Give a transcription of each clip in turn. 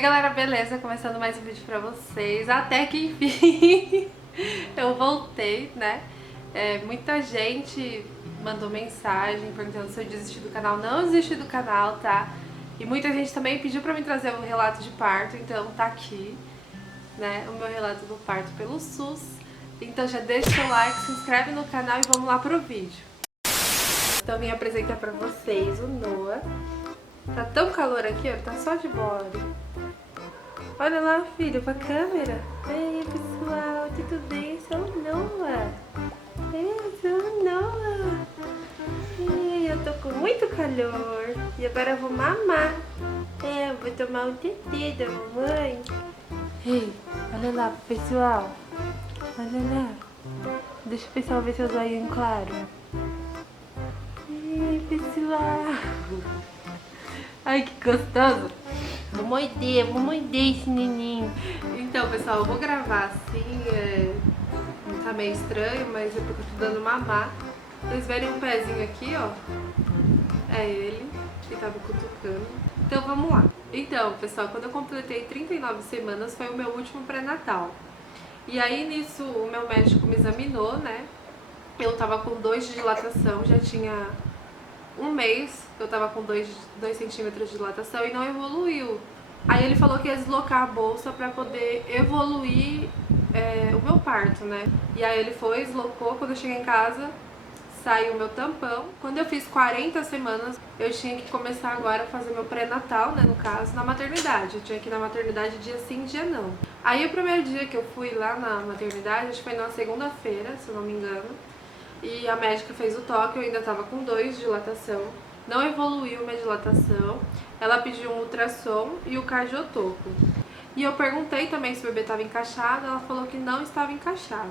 Oi galera, beleza? Começando mais um vídeo pra vocês. Até que enfim eu voltei, né? Muita gente mandou mensagem perguntando se eu desisti do canal. Não desisti do canal, tá? E muita gente também pediu pra mim trazer um relato de parto, então tá aqui, né? O meu relato do parto pelo SUS. Então já deixa o seu like, se inscreve no canal e vamos lá pro vídeo. Então vim apresentar pra vocês o Noah. Tá tão calor aqui, ó, tá só de body. Olha lá, filho, pra câmera. Ei, pessoal, tudo bem? Sou o Noah. Sou o Noah. Ei, eu tô com muito calor. E agora eu vou mamar. Eu vou tomar um tetê da mamãe. Ei, olha lá, pessoal. Olha lá. Deixa o pessoal ver seu zoinho claro. Ei, pessoal. Ai, que gostoso. Vou morder esse neném. Então, pessoal, eu vou gravar assim, tá meio estranho, mas é porque eu tô dando mamar. Vocês verem um pezinho aqui, ó, é ele, que tá me cutucando. Então, vamos lá. Então, pessoal, quando eu completei 39 semanas, foi o meu último pré-natal. E aí, nisso, o meu médico me examinou, né? Eu tava com 2 de dilatação, já tinha um mês que eu tava com 2 centímetros de dilatação e não evoluiu. Aí ele falou que ia deslocar a bolsa pra poder evoluir o meu parto, né? E aí ele foi, deslocou. Quando eu cheguei em casa, saiu o meu tampão. Quando eu fiz 40 semanas, eu tinha que começar agora a fazer meu pré-natal, né? No caso, na maternidade. Eu tinha que ir na maternidade dia sim, dia não. Aí o primeiro dia que eu fui lá na maternidade, acho que foi na segunda-feira, se eu não me engano. E a médica fez o toque, eu ainda tava com 2 de dilatação. Não evoluiu minha dilatação. Ela pediu um ultrassom e o cardiotoco. E eu perguntei também se o bebê estava encaixado, ela falou que não estava encaixado.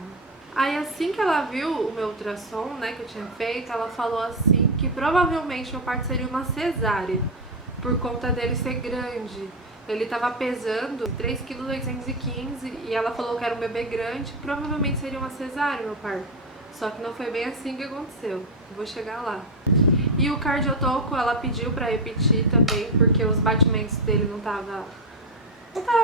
Aí assim que ela viu o meu ultrassom, né, que eu tinha feito, ela falou assim que provavelmente meu parto seria uma cesárea, por conta dele ser grande. Ele estava pesando 3,815 kg e ela falou que era um bebê grande, provavelmente seria uma cesárea meu parto. Só que não foi bem assim que aconteceu. Vou chegar lá. E o cardiotoco ela pediu pra repetir também, porque os batimentos dele não tava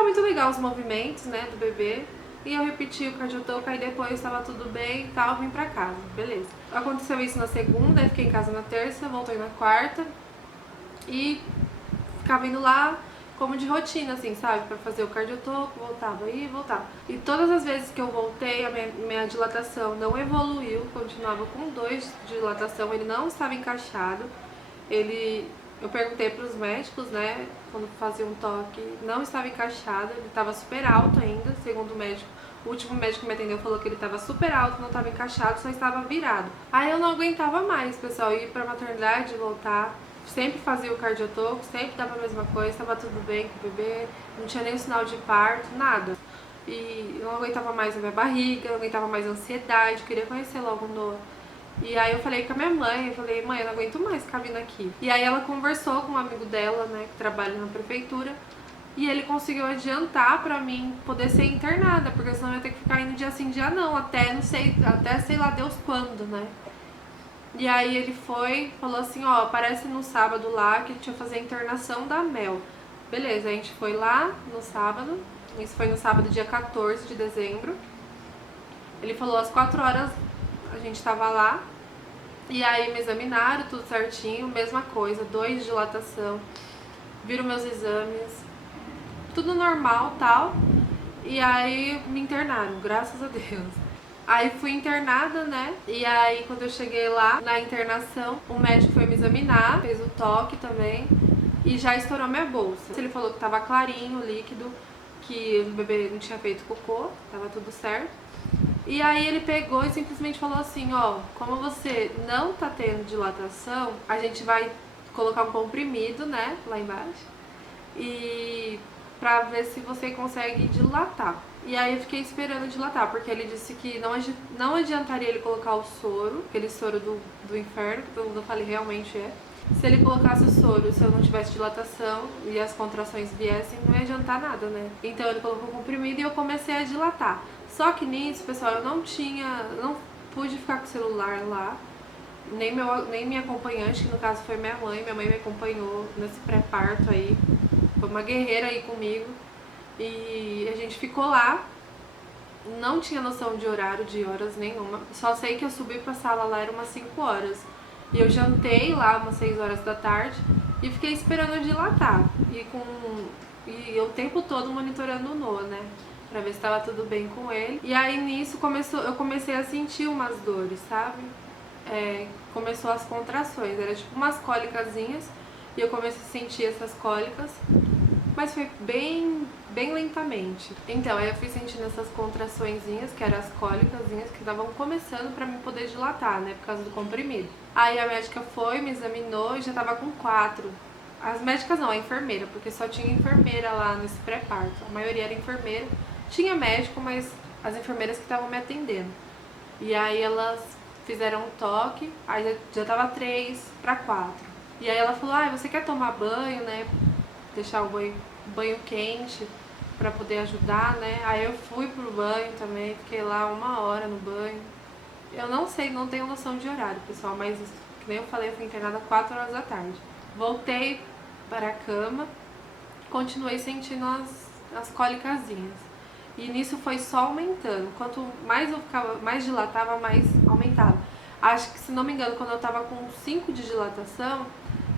muito legal, os movimentos, né, do bebê. E eu repeti o cardiotoco, aí depois estava tudo bem e tal, vim pra casa, beleza. Aconteceu isso na segunda, eu fiquei em casa na terça, voltei na quarta. E ficava indo lá como de rotina, assim, sabe? Pra fazer o cardiotoco, voltava e voltava. E todas as vezes que eu voltei, a minha dilatação não evoluiu, continuava com 2 de dilatação, ele não estava encaixado. Eu perguntei pros médicos, né, quando fazia um toque, não estava encaixado, ele estava super alto ainda, segundo o médico. O último médico que me atendeu falou que ele estava super alto, não estava encaixado, só estava virado. Aí eu não aguentava mais, pessoal, ir pra maternidade, voltar. Sempre fazia o cardiotoco, sempre dava a mesma coisa, estava tudo bem com o bebê, não tinha nenhum sinal de parto, nada. E eu não aguentava mais a minha barriga, eu não aguentava mais a ansiedade, eu queria conhecer logo o Noah. E aí eu falei com a minha mãe, eu falei, mãe, eu não aguento mais ficar vindo aqui. E aí ela conversou com um amigo dela, né, que trabalha na prefeitura, e ele conseguiu adiantar pra mim poder ser internada, porque senão eu ia ter que ficar indo dia sim, dia não, até não sei, até sei lá Deus quando, né. E aí ele foi, falou assim, ó, aparece no sábado lá que a gente ia fazer a internação da Mel. Beleza, a gente foi lá no sábado, isso foi no sábado dia 14 de dezembro. Ele falou às 4 horas a gente tava lá, e aí me examinaram, tudo certinho, mesma coisa, 2 de dilatação, viram meus exames, tudo normal, tal, e aí me internaram, graças a Deus. Aí fui internada, né? E aí quando eu cheguei lá na internação, o médico foi me examinar, fez o toque também e já estourou minha bolsa. Ele falou que tava clarinho, líquido, que o bebê não tinha feito cocô, tava tudo certo. E aí ele pegou e simplesmente falou assim, ó, como você não tá tendo dilatação, a gente vai colocar um comprimido, né, lá embaixo, e pra ver se você consegue dilatar. E aí eu fiquei esperando dilatar, porque ele disse que não adiantaria ele colocar o soro, aquele soro do inferno, que todo mundo fala realmente é. Se ele colocasse o soro, se eu não tivesse dilatação e as contrações viessem, não ia adiantar nada, né? Então ele colocou o comprimido e eu comecei a dilatar. Só que nisso, pessoal, eu não pude ficar com o celular lá, nem minha acompanhante, que no caso foi minha mãe me acompanhou nesse pré-parto aí. foi uma guerreira aí comigo. E a gente ficou lá, não tinha noção de horário, de horas nenhuma. Só sei que eu subi pra sala lá, era umas 5 horas. E eu jantei lá umas 6 horas da tarde e fiquei esperando dilatar. E eu o tempo todo monitorando o Noah, né? Pra ver se tava tudo bem com ele. E aí nisso eu comecei a sentir umas dores, sabe? Começou as contrações, era tipo umas cólicazinhas. E eu comecei a sentir essas cólicas, mas foi bem lentamente. Então, aí eu fui sentindo essas contraçõezinhas, que eram as cólicazinhas, que estavam começando pra mim poder dilatar, né, por causa do comprimido. Aí a médica foi, me examinou e já tava com 4. As médicas não, a enfermeira, porque só tinha enfermeira lá nesse pré-parto. A maioria era enfermeira. Tinha médico, mas as enfermeiras que estavam me atendendo. E aí elas fizeram um toque, aí já tava 3 pra 4. E aí ela falou, você quer tomar banho, né? Deixar o banho quente pra poder ajudar, né? Aí eu fui pro banho também, fiquei lá 1 hora no banho. Eu não sei, não tenho noção de horário, pessoal, mas que nem eu falei, eu fui internada 4 horas da tarde. Voltei para a cama, continuei sentindo as cólicazinhas. E nisso foi só aumentando. Quanto mais eu ficava, mais dilatava, mais aumentava. Acho que, se não me engano, quando eu tava com 5 de dilatação,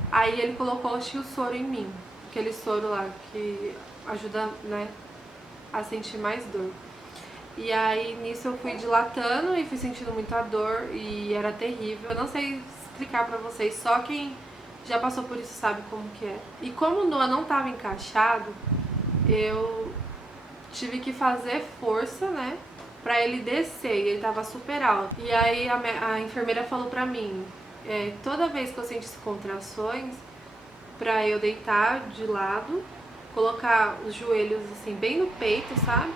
aí ele colocou o soro em mim. Aquele soro lá que ajuda, né, a sentir mais dor. E aí nisso eu fui dilatando e fui sentindo muita dor e era terrível. Eu não sei explicar pra vocês, só quem já passou por isso sabe como que é. E como o Noah não tava encaixado, eu tive que fazer força, né, pra ele descer, e ele tava super alto. E aí a enfermeira falou pra mim, toda vez que eu sentisse contrações, pra eu deitar de lado, colocar os joelhos assim bem no peito, sabe?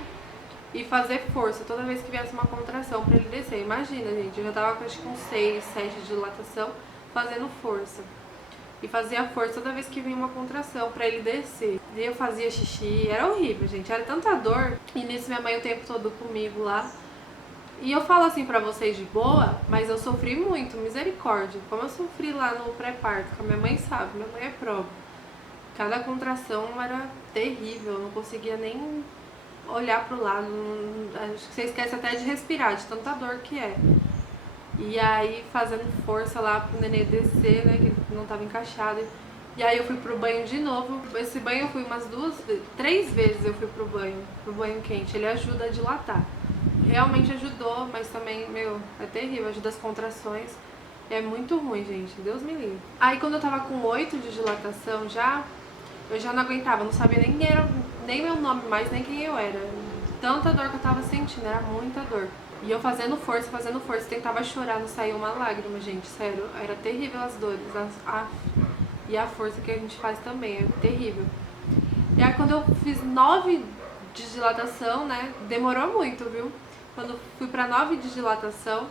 E fazer força toda vez que viesse uma contração pra ele descer. Imagina, gente, eu já tava acho que com 6, 7 de dilatação, fazendo força. E fazia força toda vez que vinha uma contração pra ele descer. E eu fazia xixi, era horrível, gente, era tanta dor. E nisso minha mãe o tempo todo comigo lá. E eu falo assim pra vocês de boa, mas eu sofri muito, misericórdia. Como eu sofri lá no pré-parto, que a minha mãe sabe, minha mãe é prova. Cada contração era terrível, eu não conseguia nem olhar pro lado. Acho que você esquece até de respirar, de tanta dor que é. E aí fazendo força lá pro nenê descer, né, que ele não tava encaixado. E aí eu fui pro banho de novo. Esse banho eu fui umas 3 vezes eu fui pro banho quente. Ele ajuda a dilatar. Realmente ajudou, mas também, é terrível, ajuda as contrações. É muito ruim, gente, Deus me livre. Aí quando eu tava com 8 de dilatação eu já não aguentava, não sabia nem meu nome mais, nem quem eu era. Tanta dor que eu tava sentindo, era muita dor. E eu fazendo força, tentava chorar, não saía uma lágrima, gente, sério. Era terrível as dores, e a força que a gente faz também, é terrível. E aí quando eu fiz 9 de dilatação, né, demorou muito, viu? Quando fui pra 9 de dilatação,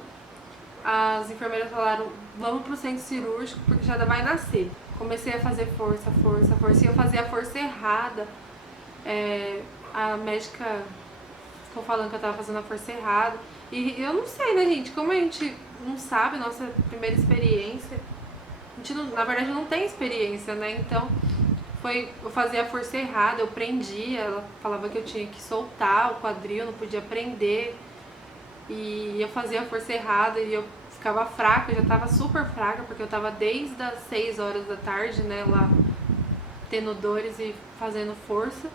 as enfermeiras falaram, vamos pro centro cirúrgico porque já vai nascer. Comecei a fazer força, e eu fazia a força errada. A médica ficou falando que eu tava fazendo a força errada. E eu não sei, né, gente, como a gente não sabe, nossa primeira experiência, a gente não, na verdade não tem experiência, né, então eu fazia a força errada, eu prendia, ela falava que eu tinha que soltar o quadril, não podia prender, e eu fazia a força errada e eu ficava fraca, eu já tava super fraca, porque eu tava desde as 6 horas da tarde, né, lá tendo dores e fazendo força.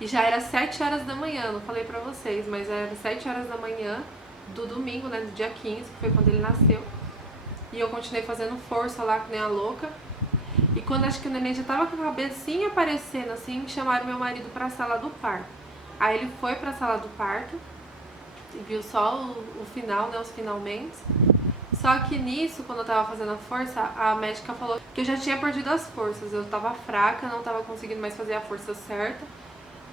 E já era 7 horas da manhã, não falei pra vocês, mas era 7 horas da manhã do domingo, né, do dia 15, que foi quando ele nasceu. E eu continuei fazendo força lá, que nem a louca. E quando acho que o neném já tava com a cabecinha aparecendo assim, chamaram meu marido pra sala do parto. Aí ele foi pra sala do parto, e viu só o final, né, os finalmente. Só que nisso, quando eu tava fazendo a força, a médica falou que eu já tinha perdido as forças. Eu tava fraca, não tava conseguindo mais fazer a força certa.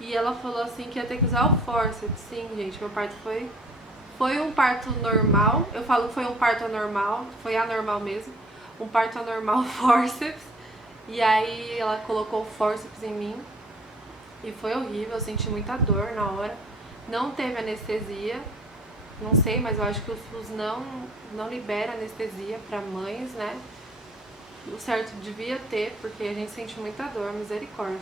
E ela falou assim que ia ter que usar o forceps. Sim, gente, meu parto foi um parto normal. Eu falo que foi um parto anormal, foi anormal mesmo. Um parto anormal forceps. E aí ela colocou o forceps em mim. E foi horrível, eu senti muita dor na hora. Não teve anestesia. Não sei, mas eu acho que o SUS não libera anestesia pra mães, né? O certo devia ter, porque a gente sente muita dor, misericórdia.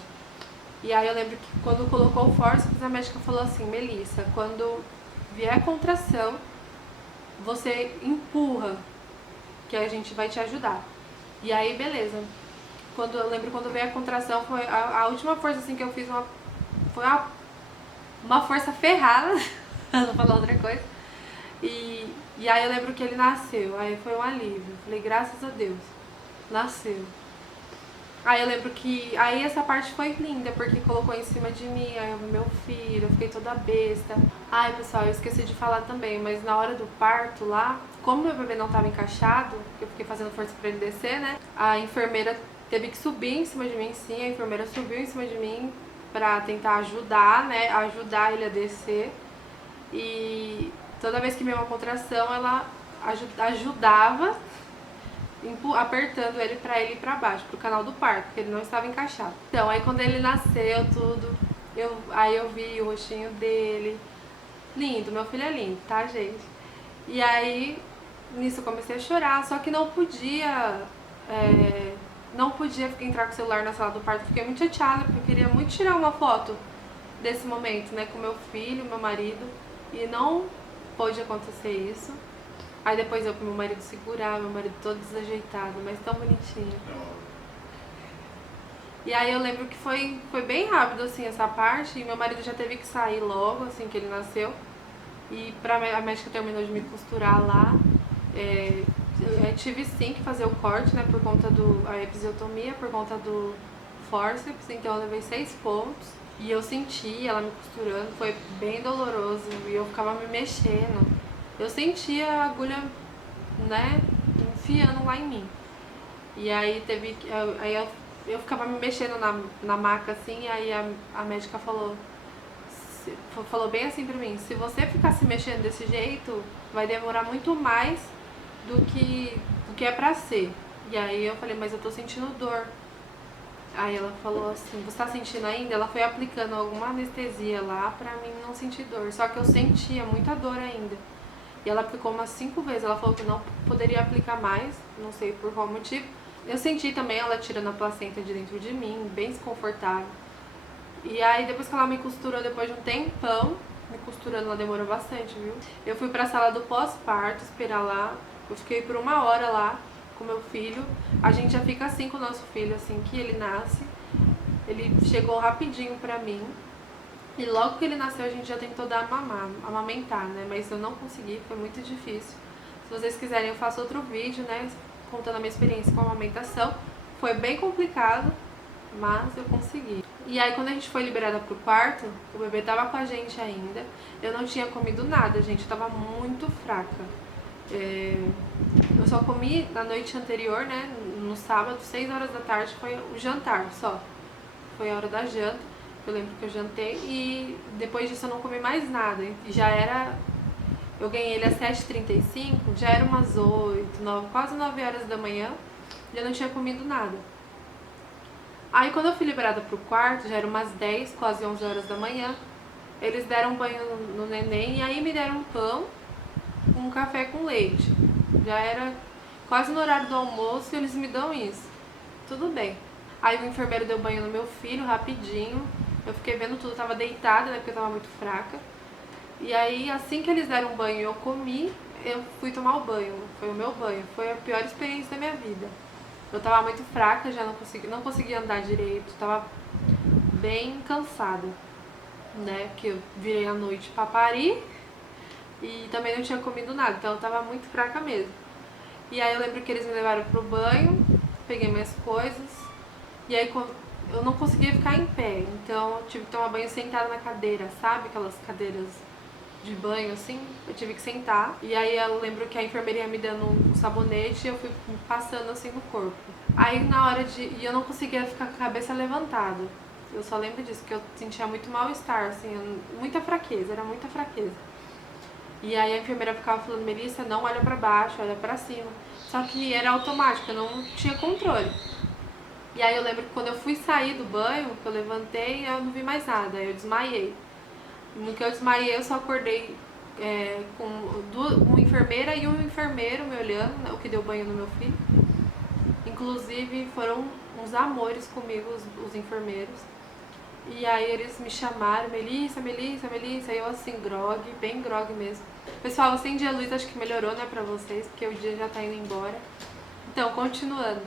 E aí eu lembro que quando colocou o fórceps, a médica falou assim: Melissa, quando vier a contração, você empurra, que a gente vai te ajudar. E aí, beleza. Eu lembro quando veio a contração, foi a última força assim que eu fiz, foi uma força ferrada, não falar outra coisa. E aí eu lembro que ele nasceu, aí foi um alívio. Falei, graças a Deus, nasceu. Aí eu lembro que aí essa parte foi linda, porque colocou em cima de mim, aí eu vi meu filho, eu fiquei toda besta. Ai, pessoal, eu esqueci de falar também, mas na hora do parto lá, como meu bebê não estava encaixado, eu fiquei fazendo força pra ele descer, né? A enfermeira teve que subir em cima de mim, sim, a enfermeira subiu em cima de mim pra tentar ajudar, né? Ajudar ele a descer. E toda vez que veio uma contração, ela ajudava apertando ele pra ele ir pra baixo, pro canal do parto, porque ele não estava encaixado. Então, aí quando ele nasceu, tudo, aí eu vi o rostinho dele. Lindo, meu filho é lindo, tá, gente? E aí, nisso eu comecei a chorar, só que não podia entrar com o celular na sala do parto. Fiquei muito chateada, porque eu queria muito tirar uma foto desse momento, né, com meu filho, meu marido, e não pôde acontecer isso. Aí depois eu pro meu marido segurar, meu marido todo desajeitado, mas tão bonitinho. E aí eu lembro que foi bem rápido, assim, essa parte, e meu marido já teve que sair logo, assim, que ele nasceu. E a médica terminou de me costurar lá. Eu tive sim que fazer o corte, né, por conta a episiotomia, por conta do fórceps, então eu levei 6 pontos. E eu senti ela me costurando, foi bem doloroso, e eu ficava me mexendo. Eu sentia a agulha, né, enfiando lá em mim. E aí eu ficava me mexendo na maca assim, e aí a médica falou bem assim pra mim: se você ficar se mexendo desse jeito, vai demorar muito mais do que é pra ser. E aí eu falei, mas eu tô sentindo dor. Aí ela falou assim, você tá sentindo ainda? Ela foi aplicando alguma anestesia lá pra mim não sentir dor. Só que eu sentia muita dor ainda. E ela aplicou umas 5 vezes. Ela falou que não poderia aplicar mais, não sei por qual motivo. Eu senti também ela tirando a placenta de dentro de mim, bem desconfortável. E aí depois que ela me costurou, depois de um tempão, me costurando, ela demorou bastante, viu? Eu fui pra sala do pós-parto, esperar lá. Eu fiquei por 1 hora lá com meu filho. A gente já fica assim com o nosso filho, assim que ele nasce. Ele chegou rapidinho pra mim. E logo que ele nasceu, a gente já tentou dar amamentar, né? Mas eu não consegui, foi muito difícil. Se vocês quiserem, eu faço outro vídeo, né? Contando a minha experiência com a amamentação. Foi bem complicado, mas eu consegui. E aí, quando a gente foi liberada pro quarto, o bebê tava com a gente ainda. Eu não tinha comido nada, gente. Eu tava muito fraca. Eu só comi na noite anterior, né? No sábado, 6 horas da tarde, foi o jantar só. Foi a hora da janta. Eu lembro que eu jantei e depois disso eu não comi mais nada. E já era. Eu ganhei ele às 7h35, já era umas 8, 9, quase 9 horas da manhã. E eu não tinha comido nada. Aí quando eu fui liberada pro quarto, já era umas 10, quase 11 horas da manhã. Eles deram banho no neném e aí me deram um pão, um café com leite. Já era quase no horário do almoço e eles me dão isso. Tudo bem. Aí o enfermeiro deu banho no meu filho rapidinho. Eu fiquei vendo tudo, eu tava deitada, né, porque eu tava muito fraca. E aí, assim que eles deram banho e eu comi, eu fui tomar o banho. Foi o meu banho. Foi a pior experiência da minha vida. Eu tava muito fraca, já não conseguia andar direito, tava bem cansada, né, porque eu virei à noite pra parir e também não tinha comido nada, então eu tava muito fraca mesmo. E aí eu lembro que eles me levaram pro banho, peguei minhas coisas, e aí eu não conseguia ficar em pé, então eu tive que tomar banho sentada na cadeira, sabe? Aquelas cadeiras de banho, assim, eu tive que sentar. E aí eu lembro que a enfermeira ia me dando um sabonete e eu fui passando assim no corpo. Aí na hora e eu não conseguia ficar com a cabeça levantada. Eu só lembro disso, que eu sentia muito mal-estar, assim, muita fraqueza, era muita fraqueza. E aí a enfermeira ficava falando, Melissa, não olha pra baixo, olha pra cima. Só que era automático, eu não tinha controle. E aí eu lembro que quando eu fui sair do banho, que eu levantei, eu não vi mais nada, eu desmaiei. No que eu desmaiei, eu só acordei com uma enfermeira e um enfermeiro me olhando, né, o que deu banho no meu filho. Inclusive foram uns amores comigo, os enfermeiros. E aí eles me chamaram, Melissa, Melissa, Melissa, e eu assim, grog, bem grog mesmo. Pessoal, acendi a luz, acho que melhorou, né, pra vocês, porque o dia já tá indo embora. Então, continuando.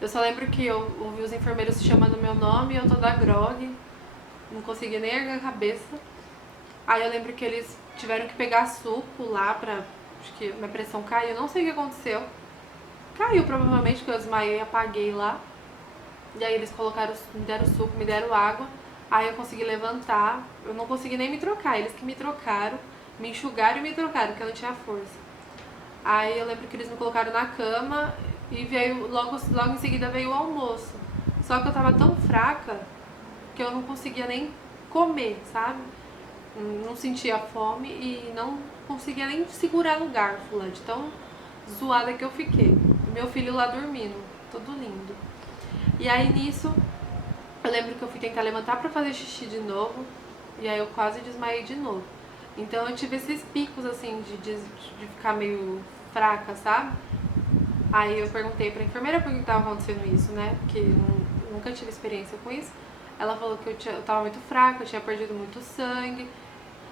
Eu só lembro que eu ouvi os enfermeiros chamando meu nome e eu toda grog, não conseguia nem erguer a cabeça. Aí eu lembro que eles tiveram que pegar suco lá pra... Acho que minha pressão caiu, não sei o que aconteceu. Caiu provavelmente, porque eu desmaiei e apaguei lá. E aí eles colocaram, me deram suco, me deram água. Aí eu consegui levantar, eu não consegui nem me trocar, eles que me trocaram, me enxugaram e me trocaram, porque eu não tinha força. Aí eu lembro que eles me colocaram na cama e veio logo em seguida veio o almoço. Só que eu tava tão fraca que eu não conseguia nem comer, sabe? Não sentia fome e não conseguia nem segurar no garfo lá, de tão zoada que eu fiquei. Meu filho lá dormindo, todo lindo. E aí nisso, eu lembro que eu fui tentar levantar pra fazer xixi de novo, e aí eu quase desmaiei de novo. Então eu tive esses picos assim de ficar meio fraca, sabe? Aí eu perguntei pra enfermeira por que tava acontecendo isso, né? Porque eu nunca tive experiência com isso. Ela falou que eu tava muito fraca, eu tinha perdido muito sangue.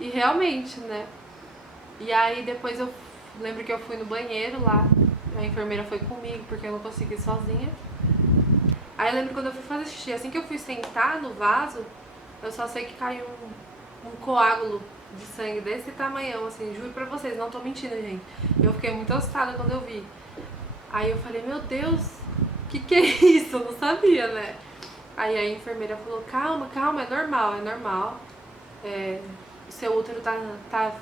E realmente, né? E aí depois eu lembro que eu fui no banheiro lá, a enfermeira foi comigo porque eu não consegui ir sozinha. Aí eu lembro quando eu fui fazer xixi, assim que eu fui sentar no vaso, eu só sei que caiu um coágulo de sangue desse tamanhão, assim, juro pra vocês, não tô mentindo, gente. Eu fiquei muito assustada quando eu vi. Aí eu falei, meu Deus, que é isso? Eu não sabia, né? Aí a enfermeira falou, calma, calma, é normal, é normal. O seu útero tá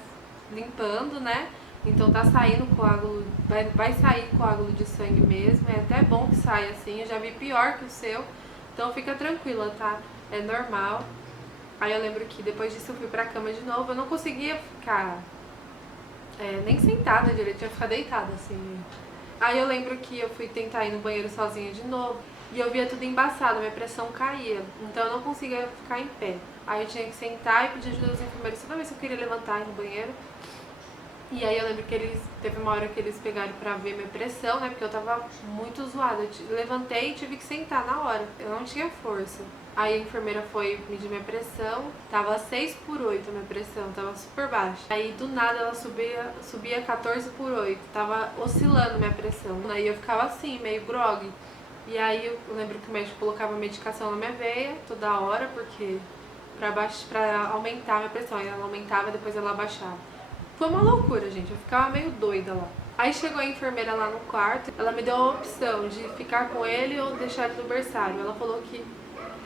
limpando, né? Então tá saindo coágulo, vai sair coágulo de sangue mesmo, é até bom que saia assim, eu já vi pior que o seu, então fica tranquila, tá? É normal. Aí eu lembro que depois disso eu fui pra cama de novo, eu não conseguia ficar nem sentada direito, eu ia ficar deitada assim. Aí eu lembro que eu fui tentar ir no banheiro sozinha de novo e eu via tudo embaçado, minha pressão caía, então eu não conseguia ficar em pé. Aí eu tinha que sentar e pedir ajuda dos enfermeiros toda vez que eu queria levantar e ir no banheiro. E aí eu lembro que teve uma hora que eles pegaram pra ver minha pressão, né, porque eu tava muito zoada. Eu levantei e tive que sentar na hora, eu não tinha força. Aí a enfermeira foi medir minha pressão, tava 6/8 a minha pressão, tava super baixa. Aí do nada ela subia 14/8, tava oscilando minha pressão. Aí eu ficava assim, meio grog. E aí eu lembro que o médico colocava medicação na minha veia toda hora, porque pra aumentar a minha pressão. Aí ela aumentava e depois ela abaixava. Foi uma loucura, gente, eu ficava meio doida lá. Aí chegou a enfermeira lá no quarto, ela me deu a opção de ficar com ele ou deixar ele no berçário. Ela falou que,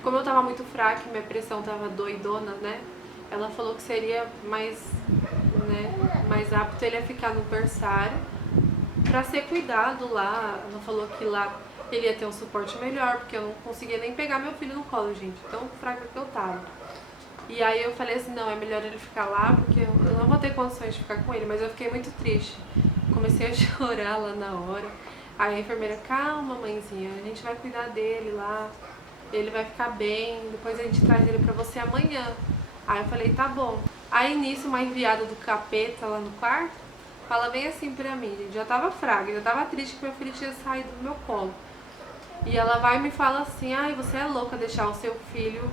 como eu tava muito fraca e minha pressão tava doidona, né? Ela falou que seria mais apto ele a ficar no berçário pra ser cuidado lá. Ela falou que lá ele ia ter um suporte melhor, porque eu não conseguia nem pegar meu filho no colo, gente, tão fraca que eu tava. E aí eu falei assim, não, é melhor ele ficar lá, porque eu não vou ter condições de ficar com ele, mas eu fiquei muito triste. Comecei a chorar lá na hora. Aí a enfermeira, calma mãezinha, a gente vai cuidar dele lá, ele vai ficar bem, depois a gente traz ele pra você amanhã. Aí eu falei, tá bom. Aí nisso, uma enviada do capeta lá no quarto, fala bem assim pra mim, gente, já tava fraca, já tava triste que meu filho tinha saído do meu colo. E ela vai e me fala assim, ai, você é louca deixar o seu filho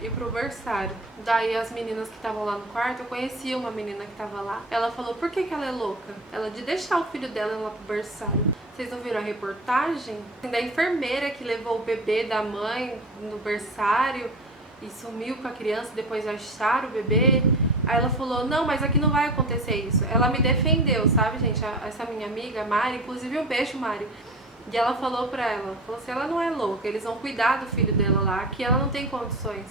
ir pro berçário. Daí as meninas que estavam lá no quarto, eu conhecia uma menina que tava lá. Ela falou, por que ela é louca? Ela de deixar o filho dela lá pro berçário. Vocês não viram a reportagem? Da enfermeira que levou o bebê da mãe no berçário e sumiu com a criança, depois acharam o bebê. Aí ela falou, não, mas aqui não vai acontecer isso. Ela me defendeu, sabe, gente? Essa minha amiga, Mari, inclusive um beijo, Mari. E ela falou pra ela, falou assim, ela não é louca, eles vão cuidar do filho dela lá, que ela não tem condições.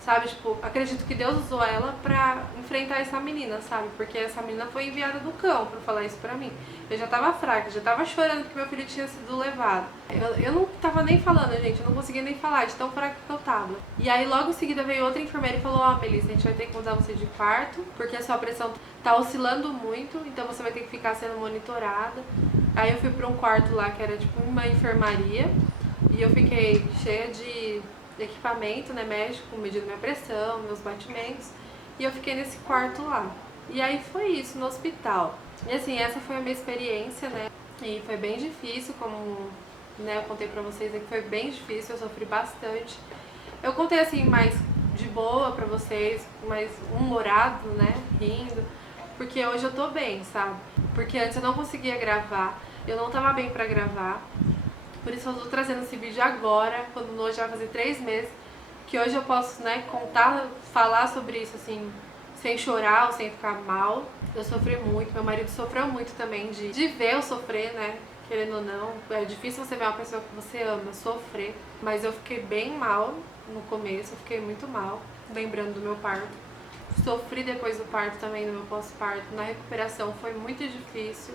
Sabe, tipo, acredito que Deus usou ela pra enfrentar essa menina, sabe? Porque essa menina foi enviada do cão pra falar isso pra mim. Eu já tava fraca, já tava chorando que meu filho tinha sido levado. Eu não tava nem falando, gente, eu não conseguia nem falar de tão fraca que eu tava. E aí logo em seguida veio outra enfermeira e falou, ó, Melissa, a gente vai ter que mudar você de quarto, porque a sua pressão tá oscilando muito, então você vai ter que ficar sendo monitorada. Aí eu fui pra um quarto lá que era tipo uma enfermaria, e eu fiquei cheia de equipamento, né, médico, medindo minha pressão, meus batimentos, e eu fiquei nesse quarto lá. E aí foi isso, no hospital. E assim, essa foi a minha experiência, né, e foi bem difícil, como, né, eu contei pra vocês, que foi bem difícil, eu sofri bastante. Eu contei assim mais de boa pra vocês, mais humorado, né, rindo, porque hoje eu tô bem, sabe? Porque antes eu não conseguia gravar, eu não tava bem pra gravar, por isso eu tô trazendo esse vídeo agora, quando hoje vai fazer 3 meses, que hoje eu posso, né, contar, falar sobre isso assim, sem chorar ou sem ficar mal. Eu sofri muito, meu marido sofreu muito também de ver eu sofrer, né? Querendo ou não, é difícil você ver uma pessoa que você ama sofrer, mas eu fiquei bem mal no começo, eu fiquei muito mal, lembrando do meu parto. Sofri depois do parto também, do meu pós-parto, na recuperação foi muito difícil.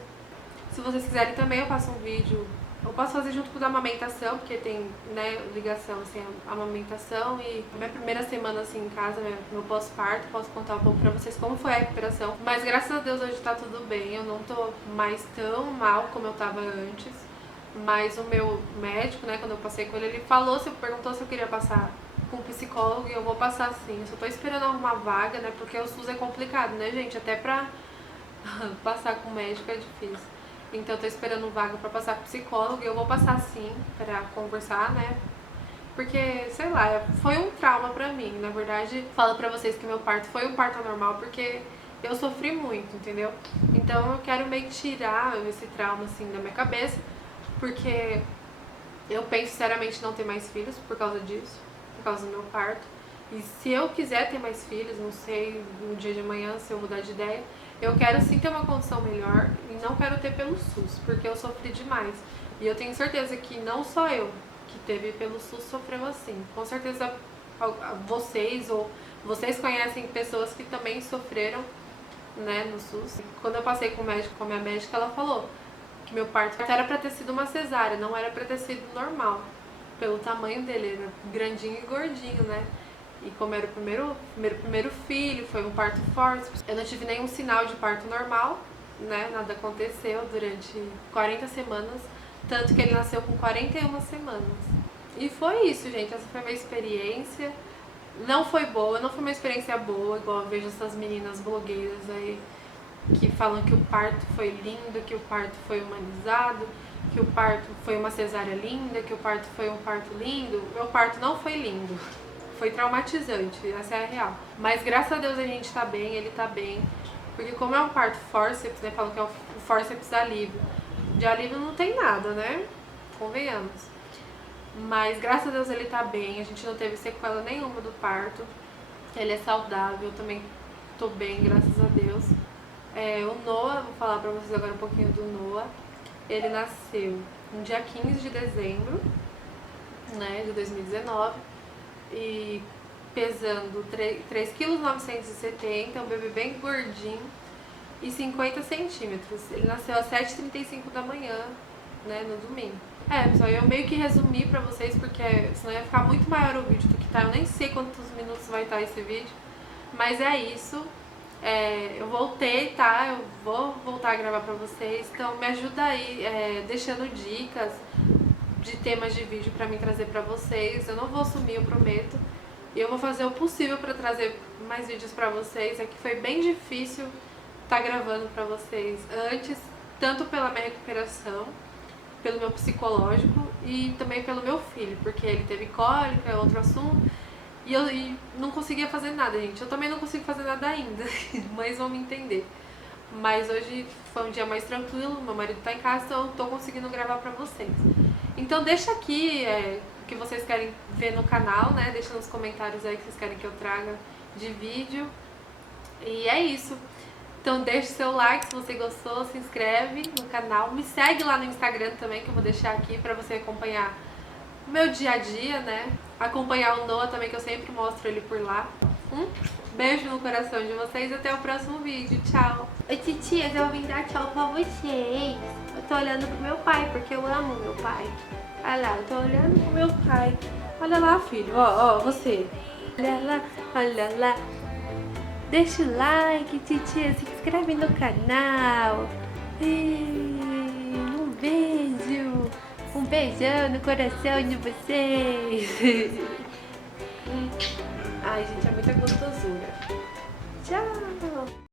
Se vocês quiserem também eu faço um vídeo, eu posso fazer junto com o da amamentação, porque tem, né, ligação, assim, a amamentação e minha primeira semana, assim, em casa, meu pós-parto, posso contar um pouco pra vocês como foi a recuperação. Mas graças a Deus hoje tá tudo bem, eu não tô mais tão mal como eu tava antes. Mas o meu médico, né, quando eu passei com ele, ele perguntou se eu queria passar com um psicólogo e eu vou passar sim. Eu só tô esperando arrumar vaga, né, porque o SUS é complicado, né, gente, até pra passar com médico é difícil. Então eu tô esperando vaga pra passar com psicólogo e eu vou passar sim pra conversar, né? Porque, sei lá, foi um trauma pra mim. Na verdade, falo pra vocês que meu parto foi um parto anormal porque eu sofri muito, entendeu? Então eu quero meio que tirar esse trauma assim da minha cabeça, porque eu penso seriamente não ter mais filhos por causa disso, por causa do meu parto. E se eu quiser ter mais filhos, não sei, no dia de amanhã, se eu mudar de ideia, eu quero sim ter uma condição melhor e não quero ter pelo SUS, porque eu sofri demais. E eu tenho certeza que não só eu que teve pelo SUS sofreu assim. Com certeza vocês ou vocês conhecem pessoas que também sofreram, né, no SUS. Quando eu passei com o médico, com a minha médica, ela falou que meu parto era pra ter sido uma cesárea, não era pra ter sido normal. Pelo tamanho dele, era grandinho e gordinho, né? E como era o primeiro filho, foi um parto forte. Eu não tive nenhum sinal de parto normal, né? Nada aconteceu durante 40 semanas, tanto que ele nasceu com 41 semanas. E foi isso, gente. Essa foi a minha experiência. Não foi boa, não foi uma experiência boa, igual eu vejo essas meninas blogueiras aí que falam que o parto foi lindo, que o parto foi humanizado, que o parto foi uma cesárea linda, que o parto foi um parto lindo. Meu parto não foi lindo. Foi traumatizante, essa é a real. Mas graças a Deus a gente tá bem, ele tá bem. Porque como é um parto forceps, né, falam que é o forceps alívio. De alívio não tem nada, né? Convenhamos. Mas graças a Deus ele tá bem, a gente não teve sequela nenhuma do parto. Ele é saudável, eu também tô bem, graças a Deus. O Noah, vou falar pra vocês agora um pouquinho do Noah. Ele nasceu no dia 15 de dezembro, né, de 2019. E pesando 3,970 kg, um bebê bem gordinho e 50 centímetros. Ele nasceu às 7h35 da manhã, né, no domingo. Pessoal, eu meio que resumi pra vocês, porque senão ia ficar muito maior o vídeo do que tá. Eu nem sei quantos minutos vai estar esse vídeo, mas é isso. Eu voltei, tá? Eu vou voltar a gravar pra vocês, então me ajuda aí, deixando dicas de temas de vídeo pra mim trazer pra vocês. Eu não vou sumir, eu prometo. E eu vou fazer o possível pra trazer mais vídeos pra vocês. É que foi bem difícil estar gravando pra vocês antes, tanto pela minha recuperação, pelo meu psicológico e também pelo meu filho, porque ele teve cólica, é outro assunto. E eu não conseguia fazer nada, gente. Eu também não consigo fazer nada ainda, mas vão me entender. Mas hoje foi um dia mais tranquilo, meu marido tá em casa, então eu tô conseguindo gravar pra vocês. Então deixa aqui o que vocês querem ver no canal, né? Deixa nos comentários aí que vocês querem que eu traga de vídeo. E é isso. Então deixa o seu like se você gostou, se inscreve no canal. Me segue lá no Instagram também, que eu vou deixar aqui pra você acompanhar o meu dia a dia, né? Acompanhar o Noah também, que eu sempre mostro ele por lá. Beijo no coração de vocês e até o próximo vídeo. Tchau! Oi, titias, eu vim dar tchau pra vocês. Eu tô olhando pro meu pai, porque eu amo meu pai. Olha lá, eu tô olhando pro meu pai. Olha lá, filho, ó, você. Olha lá, olha lá. Deixa o like, titia, se inscreve no canal. E um beijo. Um beijão no coração de vocês. Ai, gente, é muito gostoso.